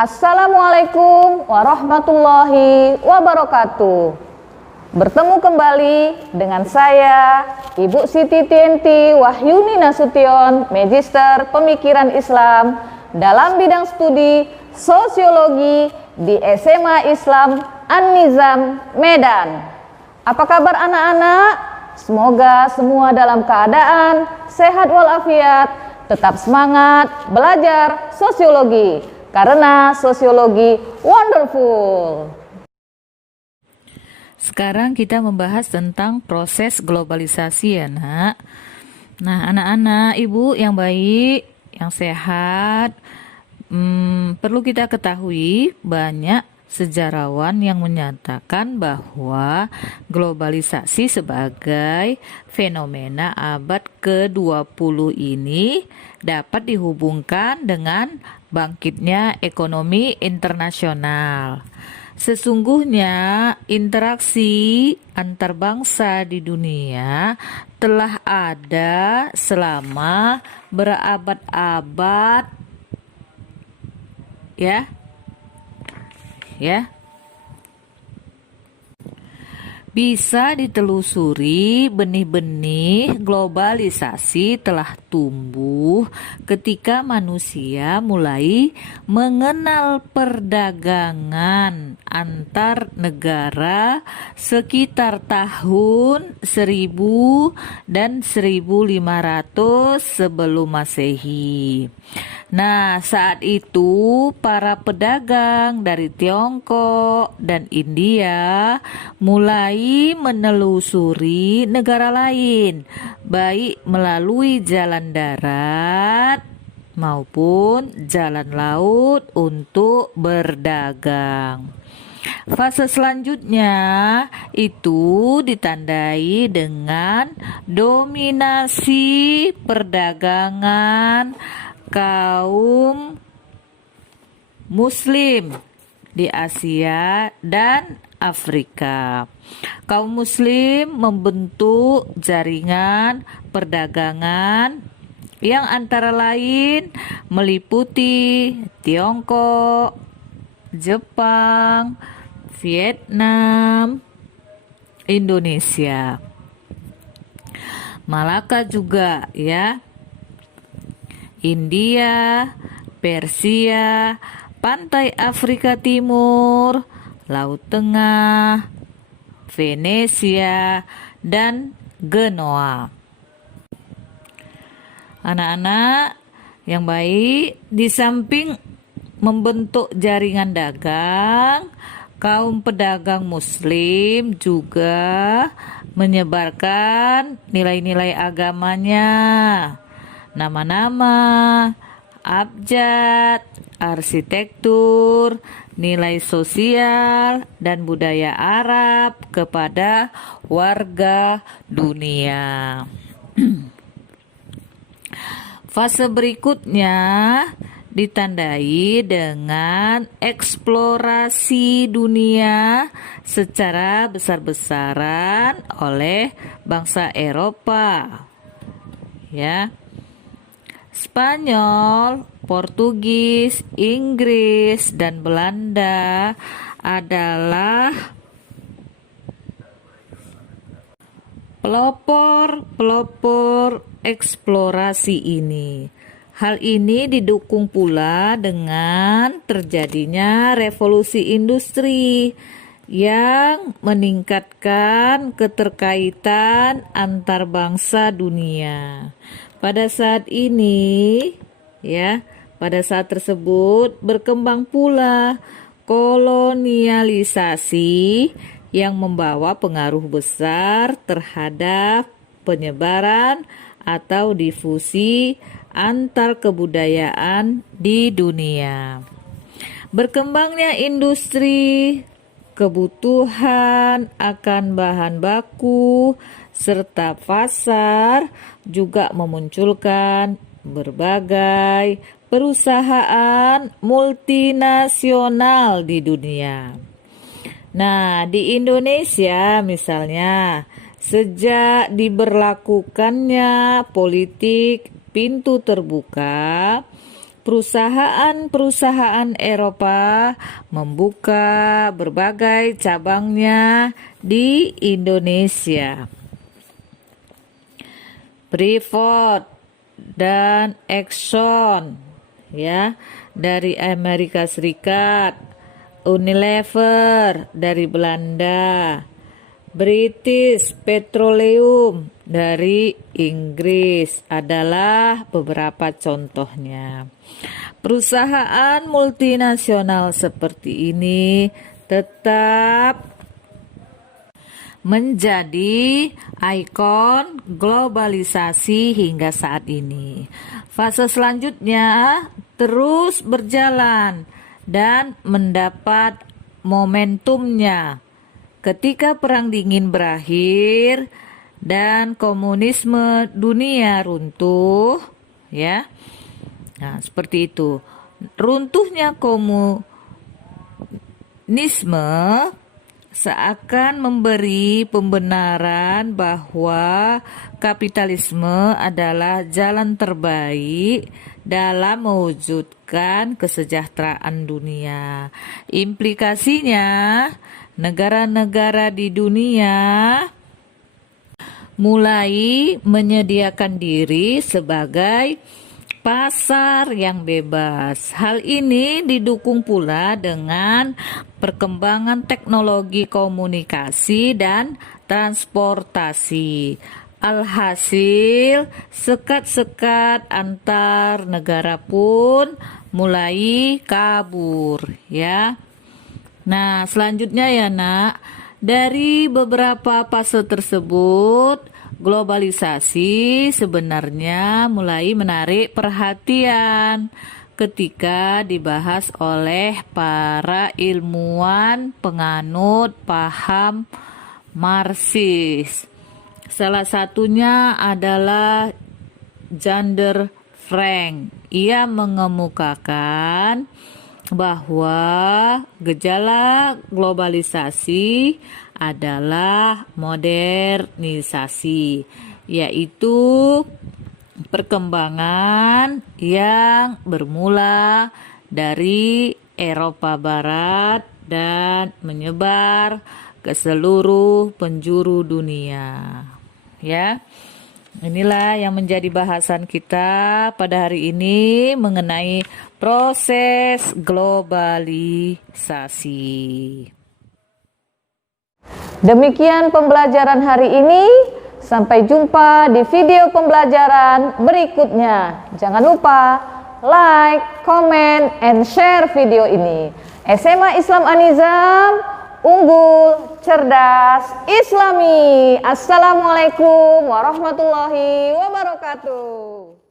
Assalamualaikum warahmatullahi wabarakatuh. Bertemu kembali dengan saya, Ibu Siti Tienti Wahyuni Nasution, Magister Pemikiran Islam dalam bidang studi Sosiologi di SMA Islam An-Nizam, Medan. Apa kabar anak-anak? Semoga semua dalam keadaan sehat walafiat, tetap semangat belajar sosiologi. Karena sosiologi wonderful. Sekarang kita membahas tentang proses globalisasi ya nak. Nah anak-anak, ibu yang baik, yang sehat, perlu kita ketahui banyak sejarawan yang menyatakan bahwa globalisasi sebagai fenomena abad ke-20 ini dapat dihubungkan dengan bangkitnya ekonomi internasional. Sesungguhnya interaksi antar bangsa di dunia telah ada selama berabad-abad ya. Bisa ditelusuri benih-benih globalisasi telah tumbuh ketika manusia mulai mengenal perdagangan antar negara sekitar tahun 1000 dan 1500 sebelum Masehi. Nah, saat itu para pedagang dari Tiongkok dan India mulai menelusuri negara lain, baik melalui jalan darat maupun jalan laut untuk berdagang. Fase selanjutnya itu ditandai dengan dominasi perdagangan kaum Muslim di Asia dan Afrika. Kaum Muslim membentuk jaringan perdagangan yang antara lain meliputi Tiongkok, Jepang, Vietnam, Indonesia, Malaka juga ya, India, Persia, pantai Afrika Timur, Laut Tengah, Venesia, dan Genoa. Anak-anak yang baik, di samping membentuk jaringan dagang, kaum pedagang Muslim juga menyebarkan nilai-nilai agamanya. Nama-nama, abjad, arsitektur, nilai sosial, dan budaya Arab kepada warga dunia. Fase berikutnya ditandai dengan eksplorasi dunia secara besar-besaran oleh bangsa Eropa. Ya. Spanyol, Portugis, Inggris, dan Belanda adalah pelopor eksplorasi ini. Hal ini didukung pula dengan terjadinya revolusi industri yang meningkatkan keterkaitan antar bangsa dunia. Pada saat tersebut berkembang pula kolonialisasi yang membawa pengaruh besar terhadap penyebaran atau difusi antar kebudayaan di dunia. Berkembangnya industri, kebutuhan akan bahan baku, serta pasar juga memunculkan berbagai perusahaan multinasional di dunia. Nah, di Indonesia misalnya, sejak diberlakukannya politik pintu terbuka, perusahaan-perusahaan Eropa membuka berbagai cabangnya di Indonesia. Freeport dan Exxon ya dari Amerika Serikat, Unilever dari Belanda, British Petroleum dari Inggris adalah beberapa contohnya. Perusahaan multinasional seperti ini tetap menjadi ikon globalisasi hingga saat ini. Fase selanjutnya terus berjalan dan mendapat momentumnya ketika Perang Dingin berakhir dan komunisme dunia runtuh, ya. Nah, seperti itu. Runtuhnya komunisme seakan memberi pembenaran bahwa kapitalisme adalah jalan terbaik dalam mewujudkan kesejahteraan dunia. Implikasinya, negara-negara di dunia mulai menyediakan diri sebagai pasar yang bebas. Hal ini didukung pula dengan perkembangan teknologi komunikasi dan transportasi. Alhasil, sekat-sekat antar negara pun mulai kabur, ya. Nah, selanjutnya ya, Nak, dari beberapa fase tersebut, globalisasi sebenarnya mulai menarik perhatian ketika dibahas oleh para ilmuwan penganut paham Marxis. Salah satunya adalah Zander Frank. Ia mengemukakan bahwa gejala globalisasi adalah modernisasi, yaitu perkembangan yang bermula dari Eropa Barat dan menyebar ke seluruh penjuru dunia. Ya, inilah yang menjadi bahasan kita pada hari ini mengenai proses globalisasi. Demikian pembelajaran hari ini. Sampai jumpa di video pembelajaran berikutnya. Jangan lupa like, comment, and share video ini. SMA Islam An-Nizam, unggul, cerdas, islami. Assalamualaikum warahmatullahi wabarakatuh.